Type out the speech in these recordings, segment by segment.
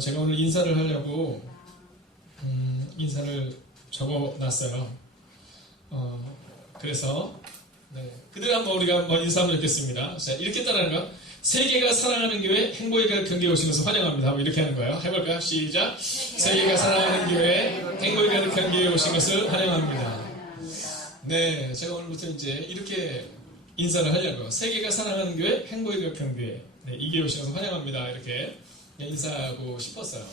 제가 오늘 인사를 하려고 인사를 적어놨어요. 그래서 그대로 한번 우리가 한번 인사 한번 읽겠습니다. 자, 이렇게 따라하는 거. 세계가 사랑하는 교회 행복의 경계에 오신 것을 환영합니다. 이렇게 하는 거예요. 해볼까요? 시작. 세계가 사랑하는 교회 행복의 경계에 오신 것을 환영합니다. 네, 제가 오늘부터 이제 이렇게 인사를 하려고요. 세계가 사랑하는 교회 행복의 경계에 이 교회에 오신 것을 환영합니다. 이렇게 인사하고 싶었어요.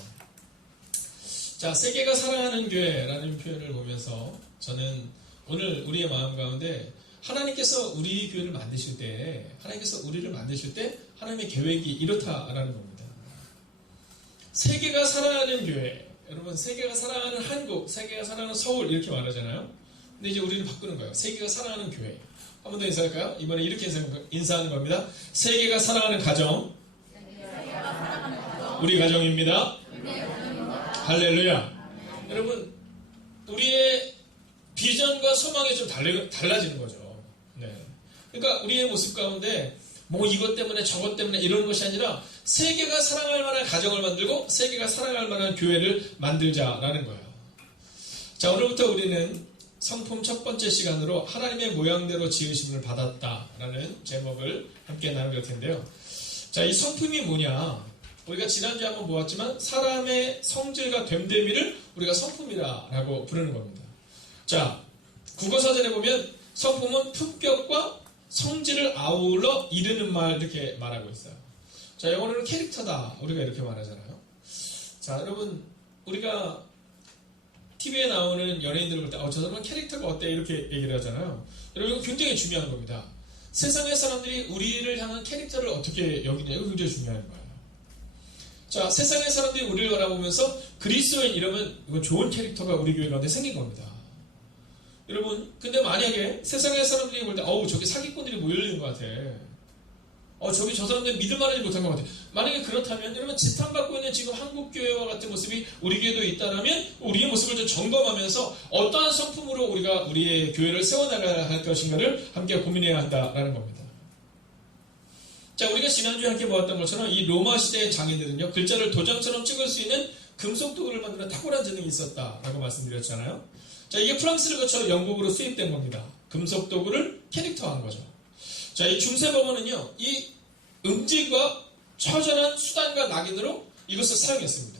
자, 세계가 사랑하는 교회라는 표현을 보면서 저는 오늘 우리의 마음 가운데 하나님께서 우리 교회를 만드실 때, 하나님께서 우리를 만드실 때 하나님의 계획이 이렇다라는 겁니다. 세계가 사랑하는 교회, 여러분 세계가 사랑하는 한국, 세계가 사랑하는 서울 이렇게 말하잖아요. 근데 이제 우리는 바꾸는 거예요. 세계가 사랑하는 교회. 한 번 더 인사할까요? 이번에 이렇게 인사하는 겁니다. 세계가 사랑하는 가정, 우리 가정입니다. 할렐루야. 여러분, 우리의 비전과 소망이 좀 달라지는 거죠. 네. 그러니까 우리의 모습 가운데 뭐 이것 때문에 저것 때문에 이런 것이 아니라 세계가 사랑할 만한 가정을 만들고 세계가 사랑할 만한 교회를 만들자라는 거예요. 자, 오늘부터 우리는 성품 첫 번째 시간으로 하나님의 모양대로 지으심을 받았다라는 제목을 함께 나눌 텐데요. 자, 이 성품이 뭐냐? 우리가 지난주에 한번 보았지만 사람의 성질과 됨됨이를 우리가 성품이라고 부르는 겁니다. 자, 국어사전에 보면 성품은 품격과 성질을 아울러 이르는 말 이렇게 말하고 있어요. 자, 영어로는 캐릭터다 우리가 이렇게 말하잖아요. 자, 여러분 우리가 TV에 나오는 연예인들을 볼 때 저 사람은 캐릭터가 어때 이렇게 얘기를 하잖아요. 여러분 이거 굉장히 중요한 겁니다. 세상의 사람들이 우리를 향한 캐릭터를 어떻게 여기냐 이거 굉장히 중요한 거예요. 자, 세상의 사람들이 우리를 바라보면서 그리스도인 이러면 이거 좋은 캐릭터가 우리 교회 가운데 생긴 겁니다. 여러분, 근데 만약에 세상의 사람들이 볼 때, 저기 사기꾼들이 모여있는 것 같아. 저기 저 사람들 믿을만하지 못한 것 같아. 만약에 그렇다면, 여러분, 지탄받고 있는 지금 한국교회와 같은 모습이 우리 교회도 있다면, 우리의 모습을 좀 점검하면서 어떠한 성품으로 우리가 우리의 교회를 세워나가야 할 것인가를 함께 고민해야 한다라는 겁니다. 자, 우리가 지난주에 함께 보았던 것처럼 이 로마 시대의 장인들은요, 글자를 도장처럼 찍을 수 있는 금속 도구를 만드는 탁월한 재능이 있었다라고 말씀드렸잖아요. 자, 이게 프랑스를 거쳐 영국으로 수입된 겁니다. 금속 도구를 캐릭터화한 거죠. 자, 이 중세범은요, 이 음질과 처절한 수단과 낙인으로 이것을 사용했습니다.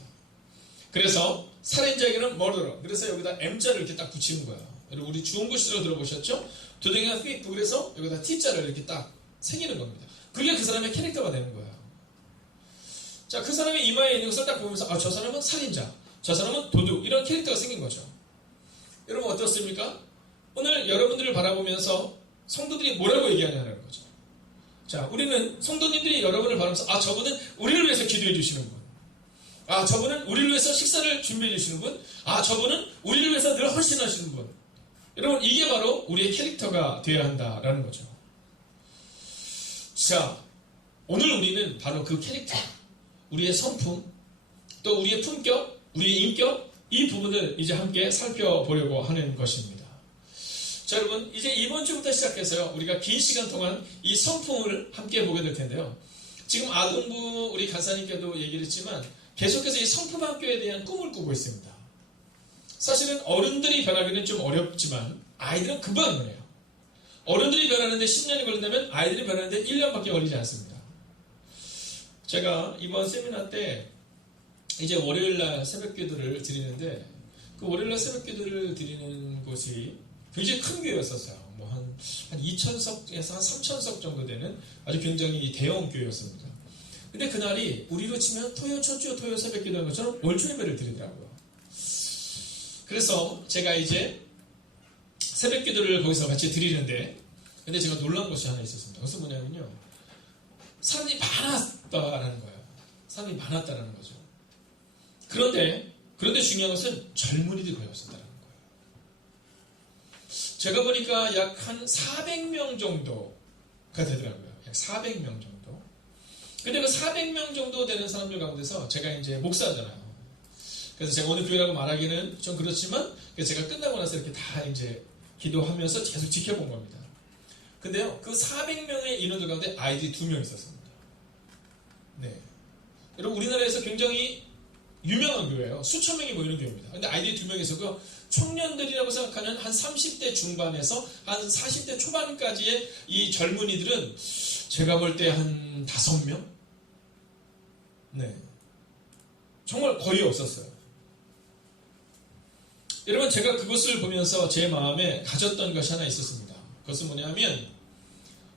그래서 살인자에게는 murderer. 그래서 여기다 M자를 이렇게 딱 붙이는 거예요. 여러분, 우리 중국어 시대로 들어보셨죠? 도댕이가 thief. 그래서 여기다 T자를 이렇게 딱 새기는 겁니다. 그게 그 사람의 캐릭터가 되는 거예요. 자, 그 사람의 이마에 있는 것을 딱 보면서, 저 사람은 살인자, 저 사람은 도둑, 이런 캐릭터가 생긴 거죠. 여러분 어떻습니까? 오늘 여러분들을 바라보면서 성도들이 뭐라고 얘기하냐는 거죠. 자, 우리는 성도님들이 여러분을 바라보면서 저분은 우리를 위해서 기도해 주시는 분, 저분은 우리를 위해서 식사를 준비해 주시는 분, 저분은 우리를 위해서 늘 헌신하시는 분. 여러분 이게 바로 우리의 캐릭터가 되어야 한다라는 거죠. 자, 오늘 우리는 바로 그 캐릭터, 우리의 성품, 또 우리의 품격, 우리의 인격, 이 부분을 이제 함께 살펴보려고 하는 것입니다. 자, 여러분 이제 이번 주부터 시작해서요, 우리가 긴 시간 동안 이 성품을 함께 보게 될 텐데요. 지금 아동부 우리 간사님께도 얘기를 했지만 계속해서 이 성품학교에 대한 꿈을 꾸고 있습니다. 사실은 어른들이 변하기는 좀 어렵지만 아이들은 금방 변해요. 어른들이 변하는데 10년이 걸린다면 아이들이 변하는데 1년밖에 걸리지 않습니다. 제가 이번 세미나 때 이제 월요일날 새벽기도를 드리는데 그 월요일날 새벽기도를 드리는 곳이 굉장히 큰 교회였었어요. 뭐 한 2,000석에서 한 3,000석 정도 되는 아주 굉장히 대형 교회였습니다. 근데 그날이 우리로 치면 토요 첫주 토요 새벽기도인 것처럼 월초 예배를 드리더라고요. 그래서 제가 이제 새벽기도를 거기서 같이 드리는데, 근데 제가 놀란 것이 하나 있었습니다. 그것은 뭐냐면요, 사람이 많았다라는 거예요. 사람이 많았다라는 거죠. 그런데 중요한 것은 젊은이들이 거의 없었다는 거예요. 제가 보니까 약 한 400명 정도가 되더라고요. 약 400명 정도. 근데 그 400명 정도 되는 사람들 가운데서 제가 이제 목사잖아요. 그래서 제가 오늘 교회라고 말하기는 좀 그렇지만 제가 끝나고 나서 이렇게 다 이제 기도하면서 계속 지켜본 겁니다. 근데요, 그 400명의 인원들 가운데 아이들이 2명 있었습니다. 네. 여러분, 우리나라에서 굉장히 유명한 교회예요. 수천 명이 모이는 교회입니다. 근데 아이들이 2명이서 그 청년들이라고 생각하는 한 30대 중반에서 한 40대 초반까지의 이 젊은이들은 제가 볼 때 한 5명? 네. 정말 거의 없었어요. 여러분, 제가 그것을 보면서 제 마음에 가졌던 것이 하나 있었습니다. 그것은 뭐냐면,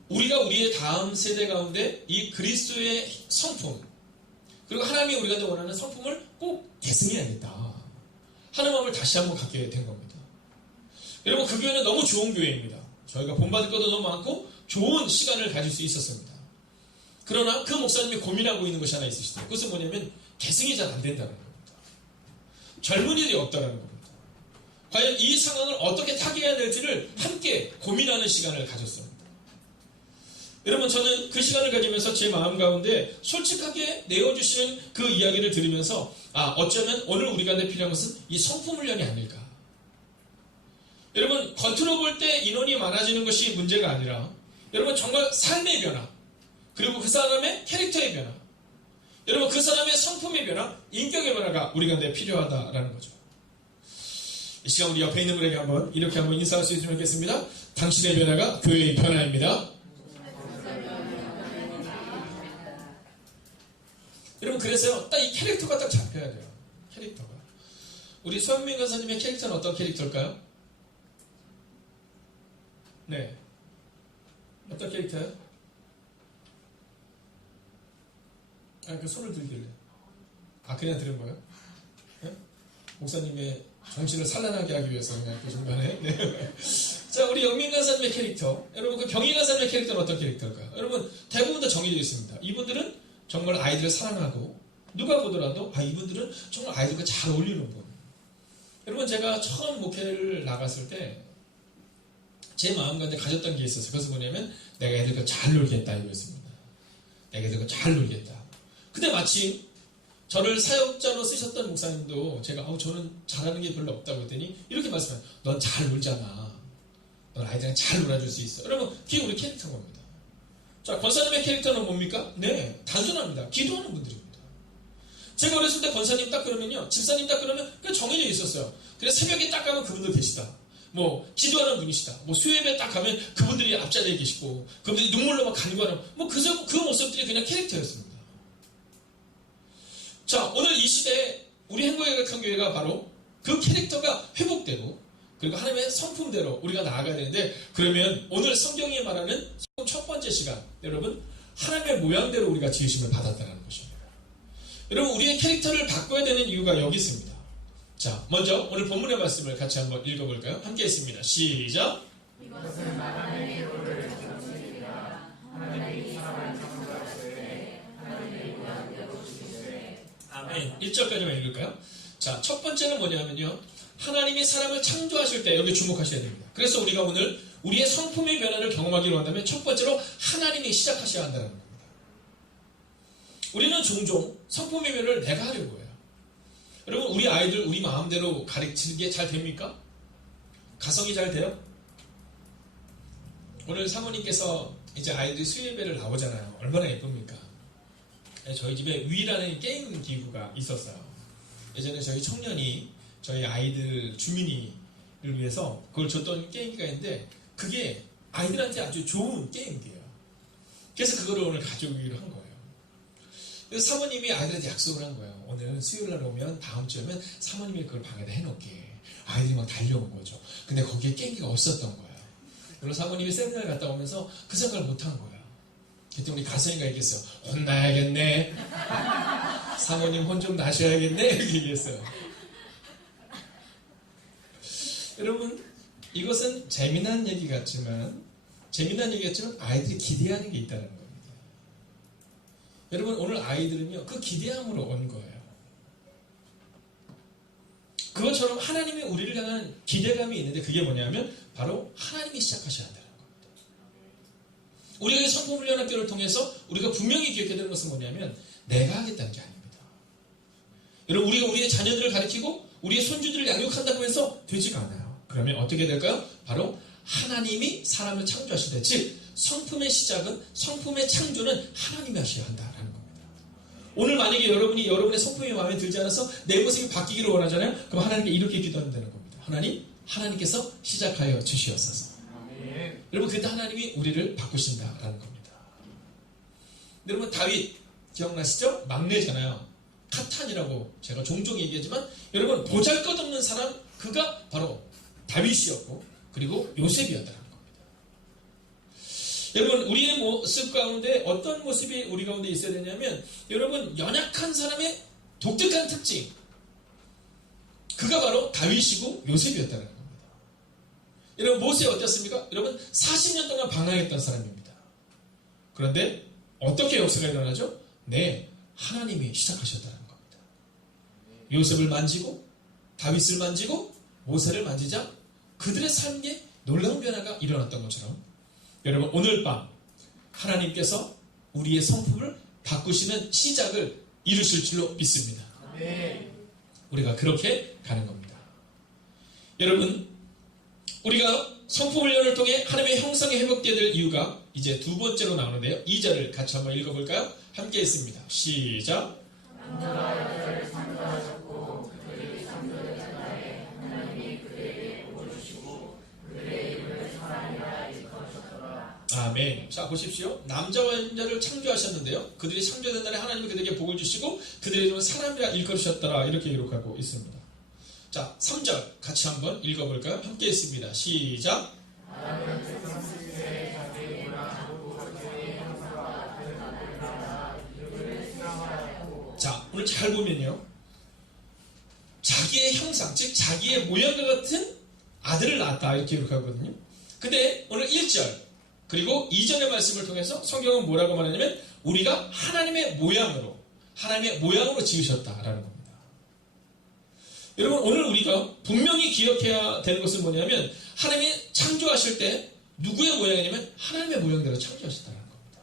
우리가 우리의 다음 세대 가운데 이 그리스도의 성품, 그리고 하나님이 우리가 원하는 성품을 꼭 계승해야겠다 하는 마음을 다시 한번 갖게 된 겁니다. 여러분, 그 교회는 너무 좋은 교회입니다. 저희가 본받을 것도 너무 많고 좋은 시간을 가질 수 있었습니다. 그러나 그 목사님이 고민하고 있는 것이 하나 있으시대요. 그것은 뭐냐면 계승이 잘 안 된다는 겁니다. 젊은이들이 없다는 겁니다. 과연 이 상황을 어떻게 타개해야 될지를 함께 고민하는 시간을 가졌습니다. 여러분, 저는 그 시간을 가지면서 제 마음 가운데 솔직하게 내어주시는 그 이야기를 들으면서 어쩌면 오늘 우리 가운데 필요한 것은 이 성품 훈련이 아닐까. 여러분, 겉으로 볼 때 인원이 많아지는 것이 문제가 아니라 여러분 정말 삶의 변화, 그리고 그 사람의 캐릭터의 변화, 여러분 그 사람의 성품의 변화, 인격의 변화가 우리 가운데 필요하다라는 거죠. 이 시간 우리 옆에 있는 분에게 이렇게 한번 인사할 수 있으면 좋겠습니다. 당신의 변화가 교회의 변화입니다. 여러분, 그래서요, 딱 이 캐릭터가 딱 잡혀야 돼요. 캐릭터가. 우리 서현민 간사님의 캐릭터는 어떤 캐릭터일까요? 네. 어떤 캐릭터요? 그 손을 들길래. 그냥 들은 거예요? 네? 목사님의 정신을 산란하게 하기 위해서 그냥 그 중간에. 네. 자, 우리 영민 간사님의 캐릭터. 여러분, 그 병희 간사님의 캐릭터는 어떤 캐릭터일까요? 여러분, 대부분 다 정해져 있습니다. 이분들은 정말 아이들을 사랑하고, 누가 보더라도 이분들은 정말 아이들과 잘 어울리는 분. 여러분, 제가 처음 목회를 나갔을 때 제 마음 가운데 가졌던 게 있었어요. 그것은 뭐냐면 내가 애들과 잘 놀겠다 이거였습니다. 내가 애들과 잘 놀겠다. 근데 마침 저를 사역자로 쓰셨던 목사님도 제가 저는 잘하는 게 별로 없다고 했더니 이렇게 말씀해요. 넌 잘 놀잖아. 넌 아이들이랑 잘 놀아줄 수 있어. 여러분, 그게 우리 캐릭터인 겁니다. 자, 권사님의 캐릭터는 뭡니까? 네, 단순합니다. 기도하는 분들입니다. 제가 어렸을 때 권사님 딱 그러면요, 집사님 딱 그러면 그 정해져 있었어요. 그래서 새벽에 딱 가면 그분들 계시다. 기도하는 분이시다. 수요예배 딱 가면 그분들이 앞자리에 계시고, 그분들이 눈물로 막 간구하는, 그 모습들이 그냥 캐릭터였습니다. 자, 오늘 이 시대에 우리 행복의 교회가 바로 그 캐릭터가 회복되고, 그리고 하나님의 성품대로 우리가 나아가야 되는데, 그러면 오늘 성경이 말하는 첫 번째 시간, 여러분, 하나님의 모양대로 우리가 지으심을 받았다는 것입니다. 여러분, 우리의 캐릭터를 바꿔야 되는 이유가 여기 있습니다. 자, 먼저 오늘 본문의 말씀을 같이 한번 읽어볼까요? 함께 했습니다. 시작. 이것은 하나님의 도를 정치리라. 하나님이 사람을 창조하실 때 하나님의 모양대로 지으시되. 아멘. 1절까지만 읽을까요? 자, 첫 번째는 뭐냐면요, 하나님이 사람을 창조하실 때 여기 주목하셔야 됩니다. 그래서 우리가 오늘 우리의 성품의 변화를 경험하기로 한다면 첫 번째로 하나님이 시작하셔야 한다는 겁니다. 우리는 종종 성품의 변화를 내가 하려고 해요. 여러분, 우리 아이들 우리 마음대로 가르치는 게 잘 됩니까? 가성이 잘 돼요? 오늘 사모님께서 이제 아이들이 수요예배를 나오잖아요. 얼마나 예쁩니까? 저희 집에 위라는 게임 기구가 있었어요. 예전에 저희 청년이 저희 아이들 주민이를 위해서 그걸 줬던 게임기가 있는데 그게 아이들한테 아주 좋은 게임기예요. 그래서 그거를 오늘 가져오기로 한 거예요. 그래서 사모님이 아이들한테 약속을 한 거예요. 오늘 수요일날 오면 다음 주에 오면 사모님이 그걸 방에다 해놓을게. 아이들이 막 달려온 거죠. 근데 거기에 게임기가 없었던 거예요. 그래서 사모님이 세미나를 갔다 오면서 그 생각을 못한 거예요. 그때 우리 가성이가 얘기했어요. 혼나야겠네. 사모님 혼 좀 나셔야겠네. 이렇게 얘기했어요. 여러분, 이것은 재미난 얘기 같지만 아이들이 기대하는 게 있다는 겁니다. 여러분, 오늘 아이들은요, 그 기대함으로 온 거예요. 그것처럼 하나님이 우리를 향한 기대감이 있는데 그게 뭐냐면 바로 하나님이 시작하셔야 한다는 겁니다. 우리가 이 성품훈련학교를 통해서 우리가 분명히 기억해야 되는 것은 뭐냐면 내가 하겠다는 게 아닙니다. 여러분, 우리가 우리의 자녀들을 가르치고 우리의 손주들을 양육한다고 해서 되지가 않아요. 그러면 어떻게 될까요? 바로 하나님이 사람을 창조하실 때, 즉 성품의 시작은, 성품의 창조는 하나님이 하셔야 한다라는 겁니다. 오늘 만약에 여러분이 여러분의 성품이 마음에 들지 않아서 내 모습이 바뀌기를 원하잖아요. 그럼 하나님께 이렇게 기도하면 되는 겁니다. 하나님께서 시작하여 주시옵소서. 여러분 그때 하나님이 우리를 바꾸신다라는 겁니다. 여러분 다윗 기억나시죠? 막내잖아요. 카탄이라고 제가 종종 얘기하지만 여러분 보잘것없는 사람 그가 바로 다윗이었고 그리고 요셉이었다는 겁니다. 여러분 우리의 모습 가운데 어떤 모습이 우리 가운데 있어야 되냐면 여러분 연약한 사람의 독특한 특징 그가 바로 다윗이고 요셉이었다는 겁니다. 여러분 모세 어땠습니까? 여러분 40년 동안 방황했던 사람입니다. 그런데 어떻게 역사가 일어나죠? 네, 하나님이 시작하셨다는 겁니다. 요셉을 만지고 다윗을 만지고 모세를 만지자 그들의 삶에 놀라운 변화가 일어났던 것처럼 여러분 오늘 밤 하나님께서 우리의 성품을 바꾸시는 시작을 이루실 줄로 믿습니다. 우리가 그렇게 가는 겁니다. 여러분 우리가 성품 훈련을 통해 하나님의 형상이 회복되어야 될 이유가 이제 두 번째로 나오는데요. 2절을 같이 한번 읽어볼까요? 함께 있습니다. 시작. 남자와 여자를 창조하셨고 그들이 창조된 날에 하나님이 그들에게 복을 주시고 그들의 이름을 사람이라 일컬으셨더라. 아멘. 자 보십시오. 남자와 여자를 창조하셨는데요. 그들이 창조된 날에 하나님이 그들에게 복을 주시고 그들의 이름을 사람이라 일컬으셨더라. 이렇게 기록하고 있습니다. 자 3절 같이 한번 읽어볼까요? 함께 있습니다. 시작. 하나님은 제3세기에 자기의 모양으로 자기의 형상과 같은 아들을 낳아 이름을 수양하였고. 자 오늘 잘 보면요. 자기의 형상 즉 자기의 모양과 같은 아들을 낳았다 이렇게 기록하거든요. 근데 오늘 1절 그리고 2절의 말씀을 통해서 성경은 뭐라고 말하냐면 우리가 하나님의 모양으로 지으셨다라는 겁니다. 여러분 오늘 우리가 분명히 기억해야 되는 것은 뭐냐면 하나님이 창조하실 때 누구의 모양이냐면 하나님의 모양대로 창조하셨다는 겁니다.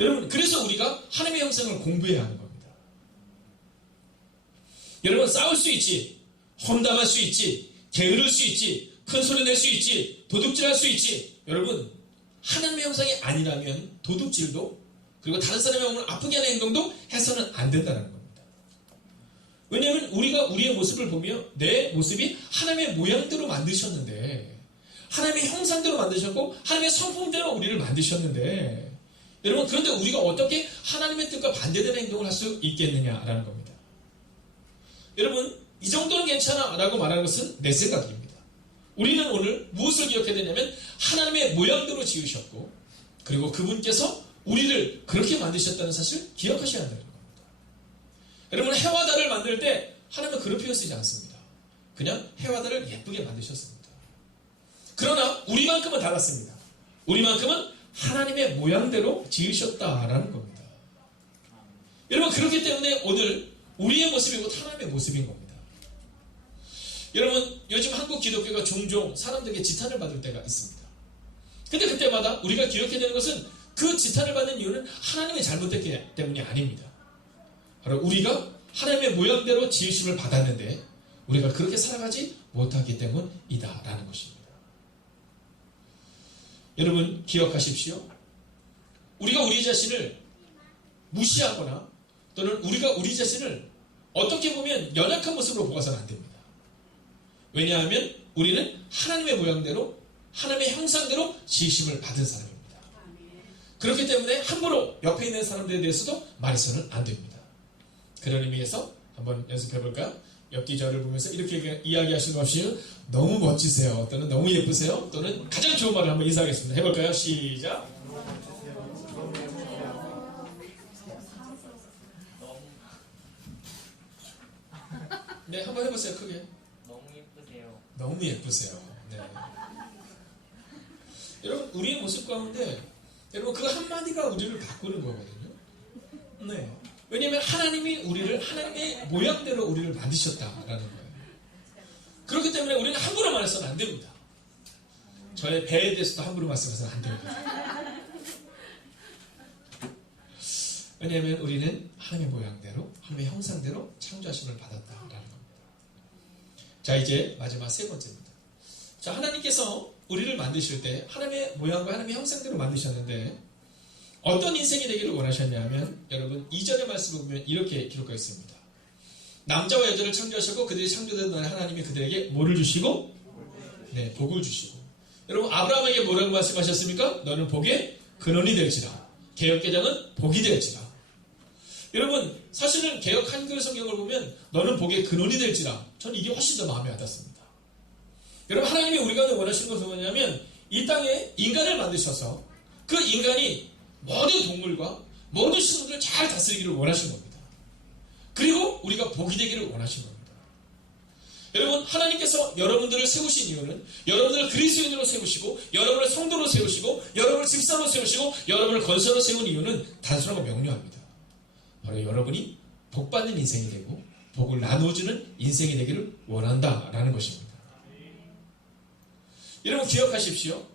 여러분 그래서 우리가 하나님의 형상을 공부해야 하는 겁니다. 여러분 싸울 수 있지, 험담할 수 있지, 게으를 수 있지, 큰 소리 낼 수 있지, 도둑질할 수 있지. 여러분 하나님의 형상이 아니라면 도둑질도 그리고 다른 사람의 몸을 아프게 하는 행동도 해서는 안 된다는 겁니다. 왜냐하면 우리가 우리의 모습을 보며 내 모습이 하나님의 모양대로 만드셨는데 하나님의 형상대로 만드셨고 하나님의 성품대로 우리를 만드셨는데 여러분 그런데 우리가 어떻게 하나님의 뜻과 반대되는 행동을 할 수 있겠느냐라는 겁니다. 여러분 이 정도는 괜찮아 라고 말하는 것은 내 생각입니다. 우리는 오늘 무엇을 기억해야 되냐면 하나님의 모양대로 지으셨고 그리고 그분께서 우리를 그렇게 만드셨다는 사실을 기억하셔야 한다는 겁니다. 여러분 해와 달을 만들 때 하나님은 그런 표현 쓰지 않습니다. 그냥 해와 달을 예쁘게 만드셨습니다. 그러나 우리만큼은 달랐습니다. 우리만큼은 하나님의 모양대로 지으셨다라는 겁니다. 여러분 그렇기 때문에 오늘 우리의 모습이 곧 하나님의 모습인 겁니다. 여러분 요즘 한국 기독교가 종종 사람들에게 지탄을 받을 때가 있습니다. 근데 그때마다 우리가 기억해야 되는 것은 그 지탄을 받는 이유는 하나님의 잘못됐기 때문이 아닙니다. 바로 우리가 하나님의 모양대로 지으심을 받았는데 우리가 그렇게 살아가지 못하기 때문이다라는 것입니다. 여러분 기억하십시오. 우리가 우리 자신을 무시하거나 또는 우리가 우리 자신을 어떻게 보면 연약한 모습으로 보아서는 안 됩니다. 왜냐하면 우리는 하나님의 모양대로 하나님의 형상대로 지으심을 받은 사람입니다. 그렇기 때문에 함부로 옆에 있는 사람들에 대해서도 말해서는 안 됩니다. 그런 의미에서 한번 연습해볼까요? 옆뒤 저를 보면서 이렇게 이야기하시는 것 없이 너무 멋지세요 또는 너무 예쁘세요 또는 가장 좋은 말을 한번 인사하겠습니다. 해볼까요? 시작. 네, 한번 해보세요. 크게. 너무 예쁘세요. 너무 예쁘세요. 네. 여러분 우리의 모습 가운데 여러분 그 한마디가 우리를 바꾸는 거거든요. 네. 왜냐하면 하나님이 우리를 하나님의 모양대로 우리를 만드셨다라는 거예요. 그렇기 때문에 우리는 함부로 말해서는 안 됩니다. 저의 배에 대해서도 함부로 말씀해서는 안 됩니다. 왜냐하면 우리는 하나님의 모양대로 하나님의 형상대로 창조하심을 받았다라는 겁니다. 자 이제 마지막 세 번째입니다. 자 하나님께서 우리를 만드실 때 하나님의 모양과 하나님의 형상대로 만드셨는데 어떤 인생이 되기를 원하셨냐면 여러분 2절의 말씀을 보면 이렇게 기록하고 있습니다. 남자와 여자를 창조하셨고 그들이 창조된 날 하나님이 그들에게 뭐를 주시고? 네, 복을 주시고. 여러분 아브라함에게 뭐라고 말씀하셨습니까? 너는 복의 근원이 될지라. 개역개정은 복이 될지라. 여러분 사실은 개역 한글 성경을 보면 너는 복의 근원이 될지라. 저는 이게 훨씬 더 마음에 와닿습니다. 여러분 하나님이 우리가 원하시는 것은 뭐냐면 이 땅에 인간을 만드셔서 그 인간이 모든 동물과 모든 식물을 잘 다스리기를 원하신 겁니다. 그리고 우리가 복이 되기를 원하신 겁니다. 여러분 하나님께서 여러분들을 세우신 이유는 여러분들을 그리스도인으로 세우시고 여러분을 성도로 세우시고 여러분을 집사로 세우시고 여러분을 건설로 세운 이유는 단순하고 명료합니다. 바로 여러분이 복받는 인생이 되고 복을 나누어주는 인생이 되기를 원한다라는 것입니다. 여러분 기억하십시오.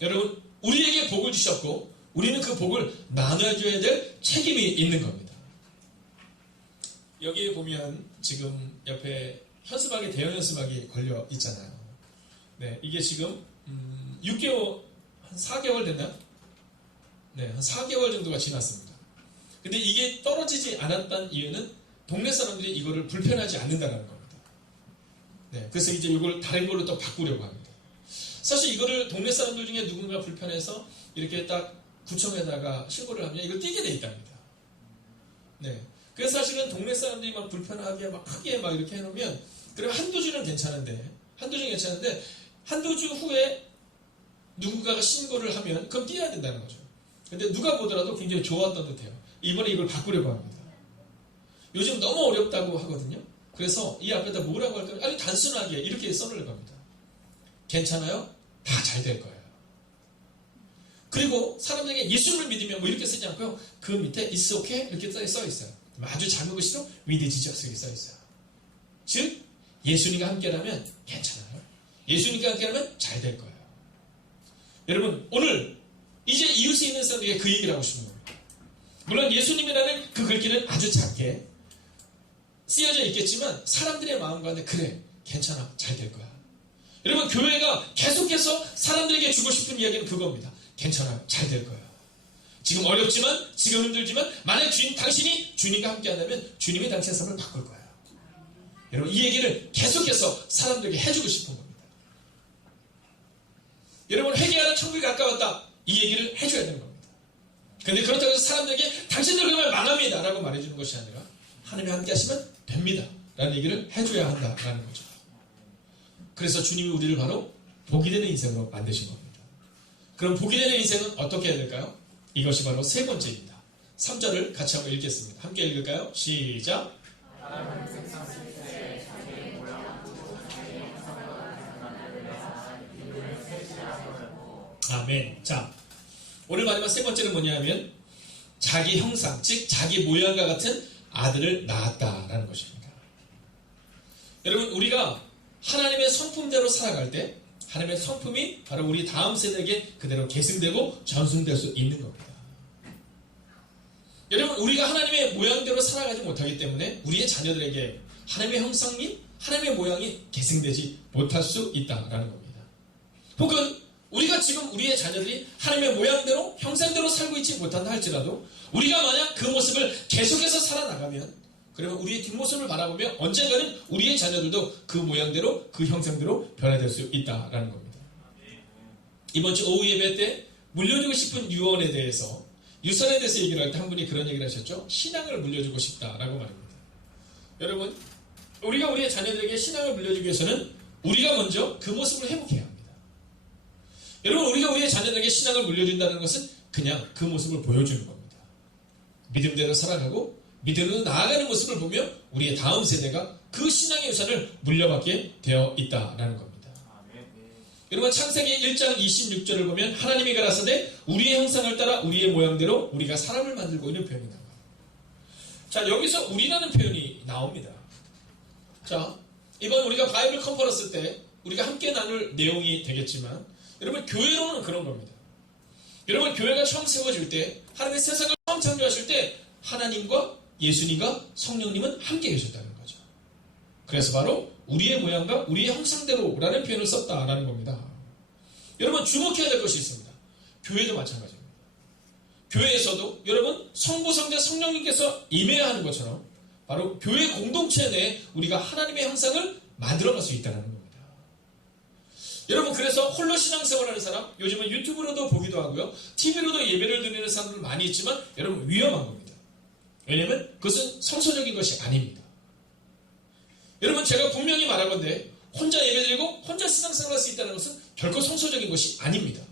여러분 우리에게 복을 주셨고 우리는 그 복을 나눠줘야 될 책임이 있는 겁니다. 여기에 보면 지금 옆에 현수막에 대형 현수막이 걸려 있잖아요. 네, 이게 지금 6개월, 한 4개월 됐나요? 네, 한 4개월 정도가 지났습니다. 근데 이게 떨어지지 않았던 이유는 동네 사람들이 이거를 불편하지 않는다는 겁니다. 네, 그래서 이제 이걸 다른 걸로 또 바꾸려고 합니다. 사실 이거를 동네 사람들 중에 누군가 불편해서 이렇게 딱 구청에다가 신고를 하면 이걸 띄게 돼 있답니다. 네. 그래서 사실은 동네 사람들이 막 불편하게 막 크게 막 이렇게 해놓으면 그러면 한두 주는 괜찮은데 한두 주 후에 누군가가 신고를 하면 그럼 띄어야 된다는 거죠. 근데 누가 보더라도 굉장히 좋았던 듯해요. 이번에 이걸 바꾸려고 합니다. 요즘 너무 어렵다고 하거든요. 그래서 이 앞에다 뭐라고 할까요? 아주 단순하게 이렇게 써놓으려고 합니다. 괜찮아요? 다 잘 될 거예요. 그리고 사람들에게 예수를 믿으면 뭐 이렇게 쓰지 않고요. 그 밑에 It's okay 이렇게 써 있어요. 아주 작은 것이도 with Jesus 이렇게 써 있어요. 즉 예수님과 함께라면 괜찮아요. 예수님과 함께라면 잘 될 거예요. 여러분 오늘 이제 이웃에 있는 사람에게 그 얘기를 하고 싶은 겁니다. 물론 예수님이라는 그 글귀는 아주 작게 쓰여져 있겠지만 사람들의 마음 가운데 그래 괜찮아 잘 될 거야. 여러분 교회가 계속해서 사람들에게 주고 싶은 이야기는 그겁니다. 괜찮아요 잘 될 거예요. 지금 어렵지만 지금 힘들지만 만약 당신이 주님과 함께 한다면 주님이 당신의 삶을 바꿀 거예요. 여러분 이 얘기를 계속해서 사람들에게 해주고 싶은 겁니다. 여러분 회개하라 천국이 가까웠다 이 얘기를 해줘야 되는 겁니다. 그런데 그렇다고 해서 사람들에게 당신들 그러면 망합니다 라고 말해주는 것이 아니라 하나님이 함께 하시면 됩니다 라는 얘기를 해줘야 한다라는 거죠. 그래서 주님이 우리를 바로 복이 되는 인생으로 만드신 겁니다. 그럼 복이 되는 인생은 어떻게 해야 될까요? 이것이 바로 세 번째입니다. 3절을 같이 한번 읽겠습니다. 함께 읽을까요? 시작! 아멘. 자, 오늘 마지막 세 번째는 뭐냐면 자기 형상, 즉 자기 모양과 같은 아들을 낳았다라는 것입니다. 여러분 우리가 하나님의 성품대로 살아갈 때 하나님의 성품이 바로 우리 다음 세대에게 그대로 계승되고 전승될 수 있는 겁니다. 여러분 우리가 하나님의 모양대로 살아가지 못하기 때문에 우리의 자녀들에게 하나님의 형상이 하나님의 모양이 계승되지 못할 수 있다라는 겁니다. 혹은 우리가 지금 우리의 자녀들이 하나님의 모양대로 형상대로 살고 있지 못한다 할지라도 우리가 만약 그 모습을 계속해서 살아나가면 그러면 우리의 뒷모습을 바라보며 언젠가는 우리의 자녀들도 그 모양대로 그 형상대로 변화될 수 있다라는 겁니다. 이번 주 오후 예배 때 물려주고 싶은 유언에 대해서 유산에 대해서 얘기를 할 때 한 분이 그런 얘기를 하셨죠. 신앙을 물려주고 싶다라고 말입니다. 여러분 우리가 우리의 자녀들에게 신앙을 물려주기 위해서는 우리가 먼저 그 모습을 회복해야 합니다. 여러분 우리가 우리의 자녀들에게 신앙을 물려준다는 것은 그냥 그 모습을 보여주는 겁니다. 믿음대로 살아가고 믿음으로 나아가는 모습을 보며 우리의 다음 세대가 그 신앙의 유산을 물려받게 되어 있다라는 겁니다. 여러분 창세기 1장 26절을 보면 하나님이 가라사대 우리의 형상을 따라 우리의 모양대로 우리가 사람을 만들고 있는 표현이 나와요. 자 여기서 우리라는 표현이 나옵니다. 자 이번 우리가 바이블 컨퍼런스 때 우리가 함께 나눌 내용이 되겠지만 여러분 교회로는 그런 겁니다. 여러분 교회가 처음 세워질 때 하나님의 세상을 처음 창조하실 때 하나님과 예수님과 성령님은 함께 계셨다는 거죠. 그래서 바로 우리의 모양과 우리의 형상대로라는 표현을 썼다라는 겁니다. 여러분 주목해야 될 것이 있습니다. 교회도 마찬가지입니다. 교회에서도 여러분 성부, 성자, 성령님께서 임해야 하는 것처럼 바로 교회 공동체 내에 우리가 하나님의 형상을 만들어갈 수 있다는 겁니다. 여러분 그래서 홀로 신앙생활하는 사람 요즘은 유튜브로도 보기도 하고요. TV로도 예배를 드리는 사람들 많이 있지만 여러분 위험한 겁니다. 왜냐하면 그것은 성서적인 것이 아닙니다. 여러분 제가 분명히 말하건대 혼자 예배드리고 혼자 신앙생활할 수 있다는 것은 결코 성서적인 것이 아닙니다.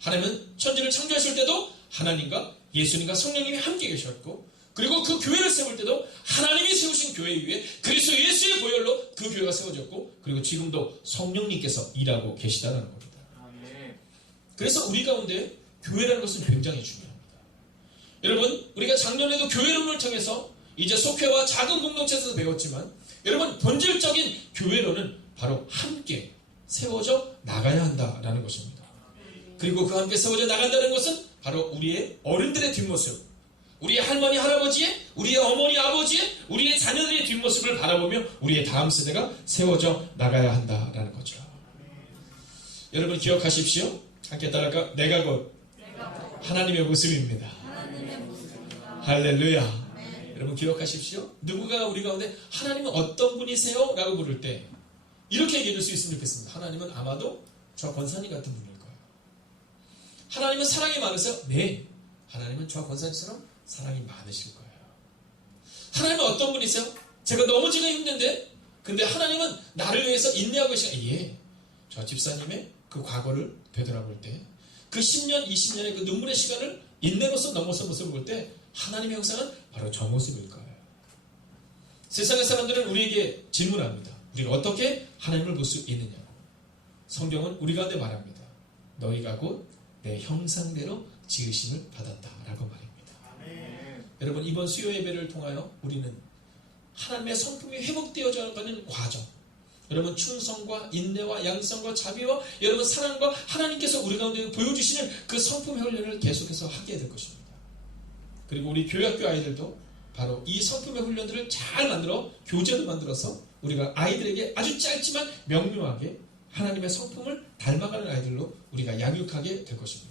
하나님은 천지를 창조하실 때도 하나님과 예수님과 성령님이 함께 계셨고 그리고 그 교회를 세울 때도 하나님이 세우신 교회 위에 그리스도 예수의 보혈로 그 교회가 세워졌고 그리고 지금도 성령님께서 일하고 계시다는 겁니다. 그래서 우리 가운데 교회라는 것은 굉장히 중요합니다. 여러분 우리가 작년에도 교회론을 통해서 이제 속회와 작은 공동체에서 배웠지만 여러분 본질적인 교회론은 바로 함께 세워져 나가야 한다라는 것입니다. 그리고 그 함께 세워져 나간다는 것은 바로 우리의 어른들의 뒷모습, 우리의 할머니 할아버지의, 우리의 어머니 아버지의, 우리의 자녀들의 뒷모습을 바라보며 우리의 다음 세대가 세워져 나가야 한다라는 거죠. 여러분 기억하십시오. 함께 따라할까? 내가 곧 하나님의 모습입니다. 할렐루야. 여러분 기억하십시오. 누구가 우리 가운데 하나님은 어떤 분이세요? 라고 물을 때 이렇게 얘기해줄 수 있으면 좋겠습니다. 하나님은 아마도 저 권사님 같은 분일 거예요. 하나님은 사랑이 많으세요? 네. 하나님은 저 권사님처럼 사랑이 많으실 거예요. 하나님은 어떤 분이세요? 제가 넘어지기 힘든데 근데 하나님은 나를 위해서 인내하고 계시니까 예. 저 집사님의 그 과거를 되돌아볼 때 그 10년, 20년의 그 눈물의 시간을 인내로서 넘어서 모습을 볼 때 하나님의 형상은 바로 저 모습일 거예요. 세상의 사람들은 우리에게 질문합니다. 우리가 어떻게 하나님을 볼 수 있느냐고. 성경은 우리 가운데 말합니다. 너희가 곧 내 형상대로 지으심을 받았다라고 말입니다. 여러분 이번 수요 예배를 통하여 우리는 하나님의 성품이 회복되어져 가는 과정, 여러분 충성과 인내와 양성과 자비와 여러분 사랑과 하나님께서 우리 가운데 보여주시는 그 성품의 훈련을 계속해서 하게 될 것입니다. 그리고 우리 교회학교 아이들도 바로 이 성품의 훈련들을 잘 만들어 교재로 만들어서 우리가 아이들에게 아주 짧지만 명료하게 하나님의 성품을 닮아가는 아이들로 우리가 양육하게 될 것입니다.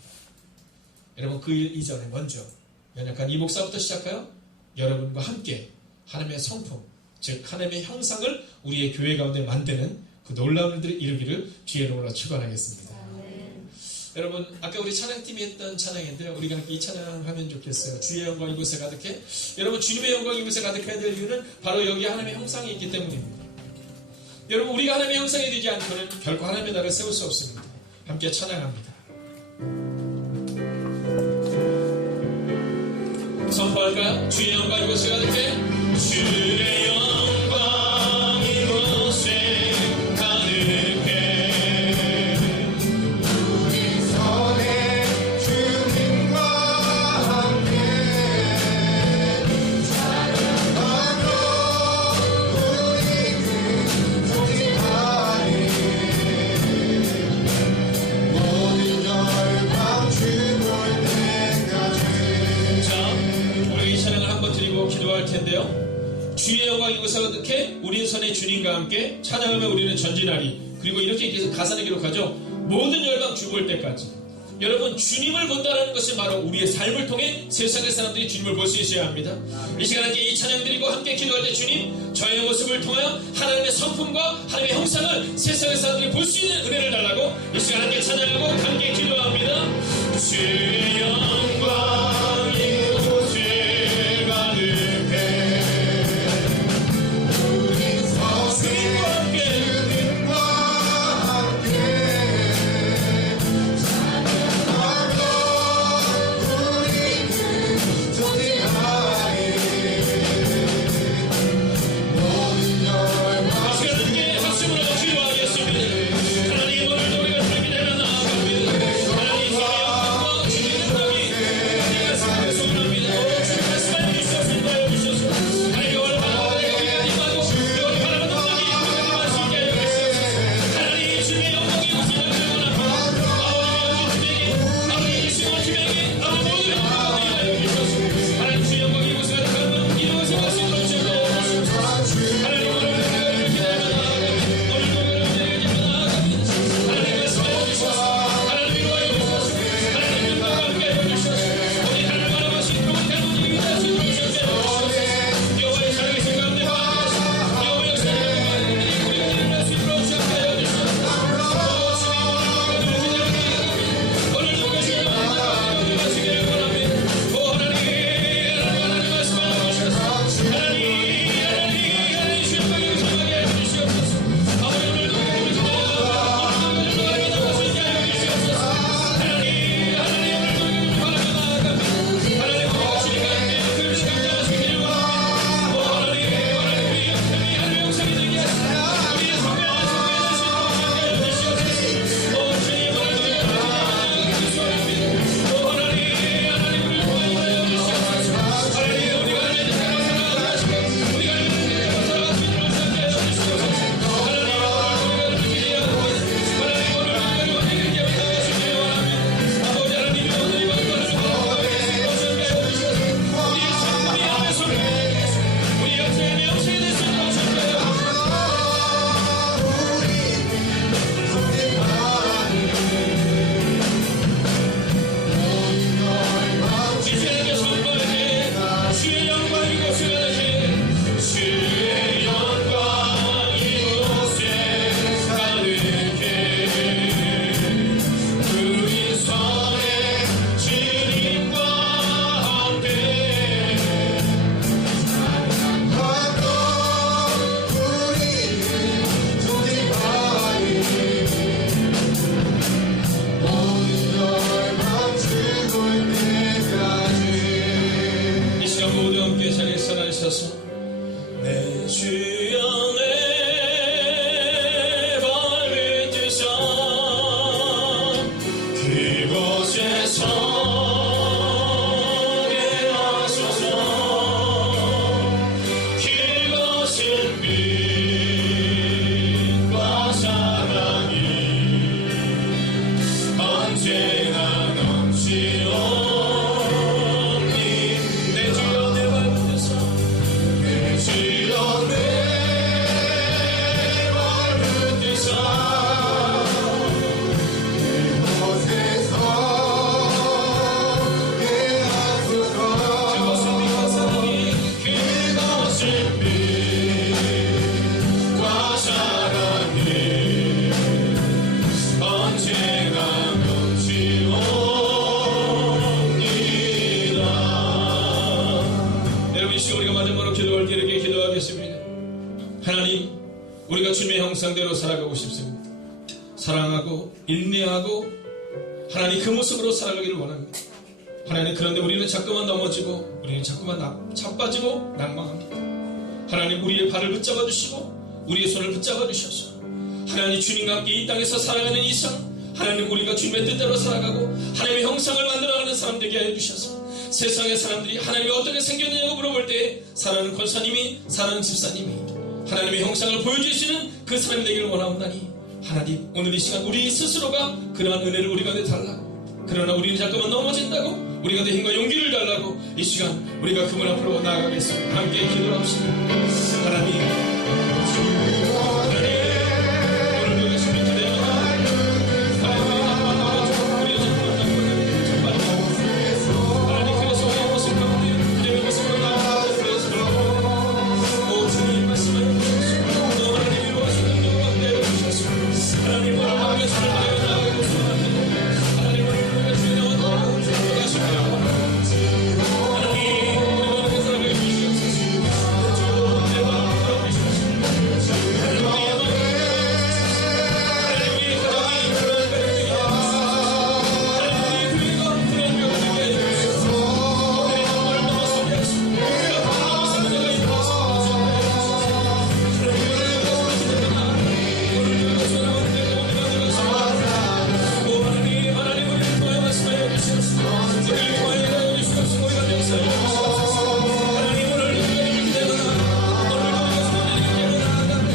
여러분 그 일 이전에 먼저 연약한 이 목사부터 시작하여 여러분과 함께 하나님의 성품, 즉 하나님의 형상을 우리의 교회 가운데 만드는 그 놀라운 일들을 이루기를 주의 이름으로 축원하겠습니다. 여러분 아까 우리 찬양팀이 했던 찬양인데요. 우리가 이 찬양하면 좋겠어요. 주의 영광 이곳에 가득해. 여러분 주님의 영광 이곳에 가득해야 될 이유는 바로 여기 하나님의 형상이 있기 때문입니다. 여러분 우리가 하나님의 형상이 되지 않고는 결코 하나님의 나라를 세울 수 없습니다. 함께 찬양합니다. 선포할까요? 주의 영광 이곳에 가득해. 주의 영광 이곳에 가득해. 우리 손에 주님과 함께 찬양하며 우리 그 소식하리. 모든 열방 주볼 때까지. 자, 우리 이 찬양을 한번 드리고 기도할 텐데요. 주의 영광 이곳에 가득해. 우리 손에 주님과 함께 찬양하며 우리는 전진하리. 그리고 이렇게 계속 가사를 기록하죠. 모든 열방 주 볼 때까지. 여러분 주님을 본다는 것이 바로 우리의 삶을 통해 세상의 사람들이 주님을 볼 수 있어야 합니다. 이 시간 함께 이 찬양 드리고 함께 기도할 때 주님 저의 모습을 통하여 하나님의 성품과 하나님의 형상을 세상의 사람들이 볼 수 있는 은혜를 달라고 이 시간 함께 찬양하고 함께 기도합니다. 주의 영광 이곳에 가득해. 주님과 함께 주님과 함께 찬양하며 우리 그 소식하리. 모든 열방 시간 함께 박수로 기도하겠습니다. 하나님 오늘도 우리가 주님께 나아갑니다. 하나님 주의 영광과 주님의 주셔서 내 주여 내 발을 드셔 그곳에 서게 하소서. 그것은 빛과 사랑이 언제나 넘치오니 내 주여 내 발을 드셔 내 주여 내 발을 드셔 그곳에서 예하소서. 그것은 빛과 사랑이 그것은 빛과 사랑이 언제나 넘치옵니다. 여러분 이 시간 우리가 마지막으로 기도할 기회에 기도하겠습니다. 하나님, 우리가 주님의 형상대로 살아가고 싶습니다. 사랑하고 인내하고 하나님 그 모습으로 살아가기를 원합니다. 하나님, 그런데 우리는 자꾸만 넘어지고 우리는 자꾸만 자빠지고 낭망합니다. 하나님, 우리의 발을 붙잡아 주시고 우리의 손을 붙잡아 주셔서 하나님 주님과 함께 이 땅에서 살아가는 이상 하나님 우리가 주님의 뜻대로 살아가고 하나님의 형상을 만들어가는 사람 되게 하여 주셔서 세상의 사람들이 하나님이 어떻게 생겼느냐고 물어볼 때 사랑하는 권사님이 사랑하는 집사님이 하나님의 형상을 보여주시는 그 사람이 되기를 원하옵나니 하나님, 오늘 이 시간 우리 스스로가 그러한 은혜를 우리 가운데 달라고, 그러나 우리는 자꾸만 넘어진다고 우리 가운데 힘과 용기를 달라고 이 시간 우리가 그분 앞으로 나아가겠습니다. 함께 기도합시다. 하나님, 오늘 우리가 준비되는 하나님, 그래서 우리의 모습 가운데 주님의 모습으로 나아가서 오 주님 말씀을 주시고 또 하나님 이루어지는 능력과 내려주셔서 하나님 오늘 함께 주를 나아가고 소원합니다. 하나님 오늘 우리가 주님의 원하고 주님하시며 하나님 우리 모든 사람을 주시옵소서. 주 내 마음을 열어주시옵소서. 하나님 우리의 마음을 하나님 우리의 가정이 그런 배려되게 하옵소서. 하나님 우리의 교회가 그런 배려되게 해주옵소서. 우리의 영광을 넘어서게 하시고 우리가 바라보는 내가 이루어서 하나님 우리를 통하여 말씀하여 주시옵소서. 우리를 통하여 일하여 주시옵소서. 우리가 명사하여 주시옵소서. 하나님 오늘 우리가 이렇게 되거나 오늘 우리가 이렇게 되거나 하나님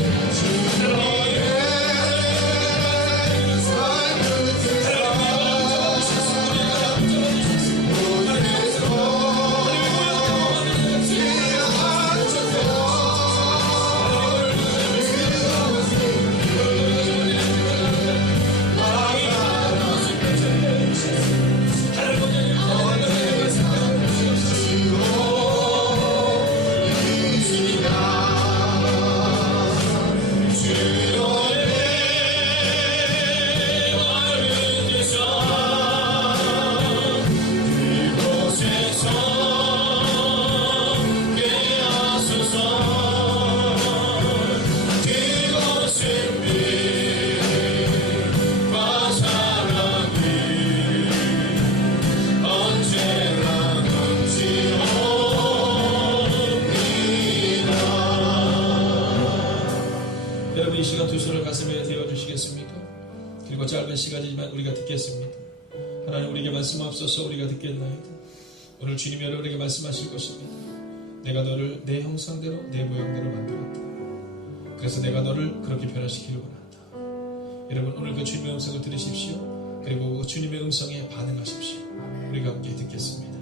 여러분 이 시간 두 손을 가슴에 대어주시겠습니까? 그리고 짧은 시간이지만 우리가 듣겠습니다. 하나님 우리에게 말씀하옵소서. 우리가 듣겠나이다. 오늘 주님이 여러분에게 말씀하실 것입니다. 내가 너를 내 형상대로 내 모양대로 만들었다. 그래서 내가 너를 그렇게 변화시키길 원한다. 여러분 오늘 그 주님의 음성을 들으십시오. 그리고 그 주님의 음성에 반응하십시오. 우리가 함께 듣겠습니다.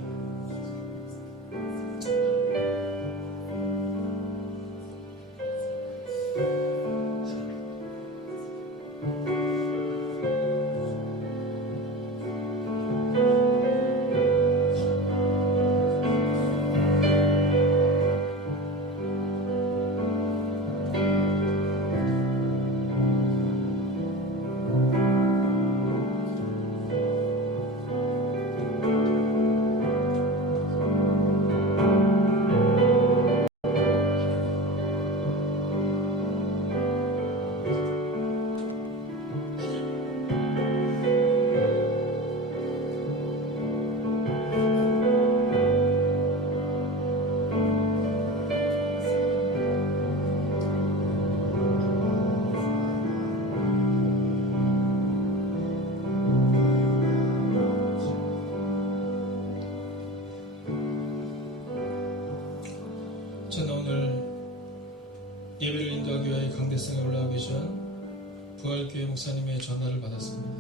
예배를 인도하기 위해 강대상에 올라가기 전 부활교회 목사님의 전화를 받았습니다.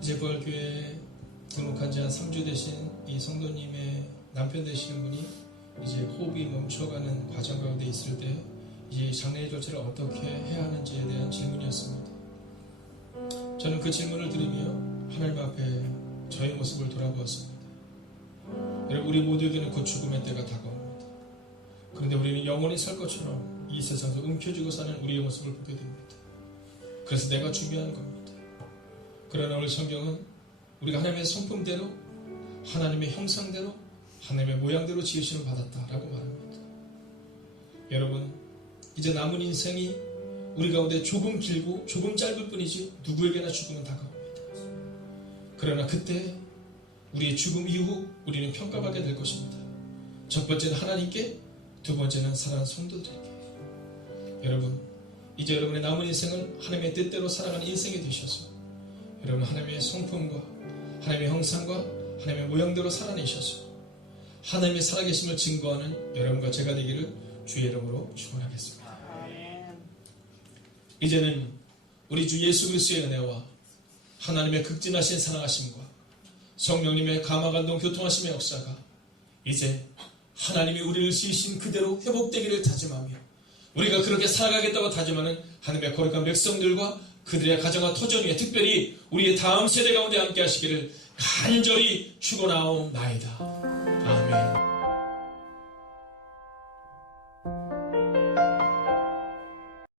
이제 부활교회 등록한 지 한 3주 되신 이 성도님의 남편 되시는 분이 이제 호흡이 멈춰가는 과정 가운데 있을 때 이제 장례 절차를 어떻게 해야 하는지에 대한 질문이었습니다. 저는 그 질문을 들으며 하나님 앞에 저의 모습을 돌아보았습니다. 여러분, 우리 모두에게는 곧 죽음의 때가 다가옵니다. 그런데 우리는 영원히 살 것처럼 이 세상에서 움켜쥐고 사는 우리의 모습을 보게 됩니다. 그래서 내가 중요한 겁니다. 그러나 오늘 성경은 우리가 하나님의 성품대로, 하나님의 형상대로, 하나님의 모양대로 지으심을 받았다라고 말합니다. 여러분, 이제 남은 인생이 우리 가운데 조금 길고 조금 짧을 뿐이지 누구에게나 죽음은 다가옵니다. 그러나 그때 우리의 죽음 이후 우리는 평가받게 될 것입니다. 첫 번째는 하나님께, 두 번째는 사랑하는 성도들에게. 여러분, 이제 여러분의 남은 인생은 하나님의 뜻대로 살아가는 인생이 되셔서 여러분 하나님의 성품과 하나님의 형상과 하나님의 모양대로 살아내셔서 하나님의 살아계심을 증거하는 여러분과 제가 되기를 주의 이름으로 축원하겠습니다. 이제는 우리 주 예수 그리스도의 은혜와 하나님의 극진하신 사랑하심과 성령님의 감화감동 교통하심의 역사가 이제 하나님이 우리를 지으신 그대로 회복되기를 다짐하며 우리가 그렇게 살아가겠다고 다짐하는 하나님의 거룩한 백성들과 그들의 가정과 터전 위에 특별히 우리의 다음 세대 가운데 함께 하시기를 간절히 축원하옵나이다. 아멘.